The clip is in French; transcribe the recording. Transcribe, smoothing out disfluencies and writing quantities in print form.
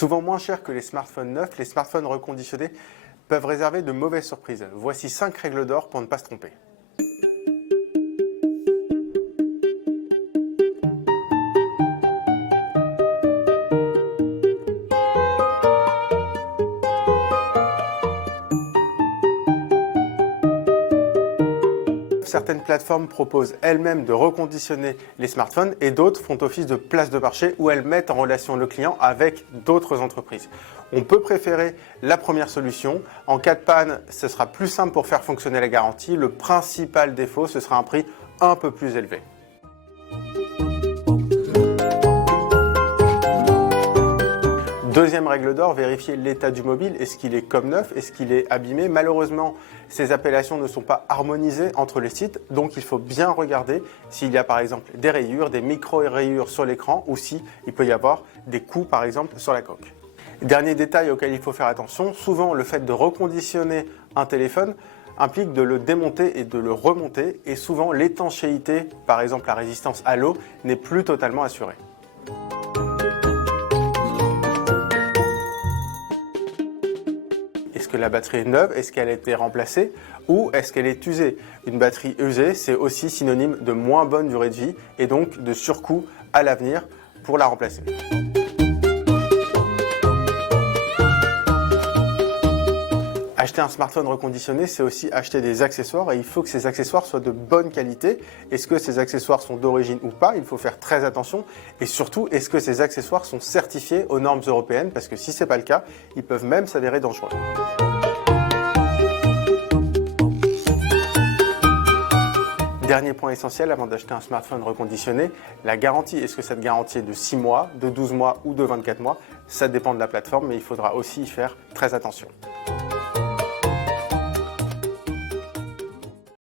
Souvent moins chers que les smartphones neufs, les smartphones reconditionnés peuvent réserver de mauvaises surprises. Voici 5 règles d'or pour ne pas se tromper. Certaines plateformes proposent elles-mêmes de reconditionner les smartphones et d'autres font office de place de marché où elles mettent en relation le client avec d'autres entreprises. On peut préférer la première solution. En cas de panne, ce sera plus simple pour faire fonctionner la garantie. Le principal défaut, ce sera un prix un peu plus élevé. Deuxième règle d'or, vérifier l'état du mobile. Est-ce qu'il est comme neuf? Est-ce qu'il est abîmé? Malheureusement, ces appellations ne sont pas harmonisées entre les sites, donc il faut bien regarder s'il y a par exemple des rayures, des micro-rayures sur l'écran ou s'il peut y avoir des coups par exemple sur la coque. Dernier détail auquel il faut faire attention, souvent le fait de reconditionner un téléphone implique de le démonter et de le remonter et souvent l'étanchéité, par exemple la résistance à l'eau, n'est plus totalement assurée. Est-ce que la batterie est neuve? Est-ce qu'elle a été remplacée? Ou est-ce qu'elle est usée? Une batterie usée, c'est aussi synonyme de moins bonne durée de vie et donc de surcoût à l'avenir pour la remplacer. Acheter un smartphone reconditionné, c'est aussi acheter des accessoires et il faut que ces accessoires soient de bonne qualité. Est-ce que ces accessoires sont d'origine ou pas? Il faut faire très attention. Et surtout, est-ce que ces accessoires sont certifiés aux normes européennes? Parce que si ce n'est pas le cas, ils peuvent même s'avérer dangereux. Dernier point essentiel avant d'acheter un smartphone reconditionné, la garantie. Est-ce que cette garantie est de 6 mois, de 12 mois ou de 24 mois? Ça dépend de la plateforme, mais il faudra aussi y faire très attention.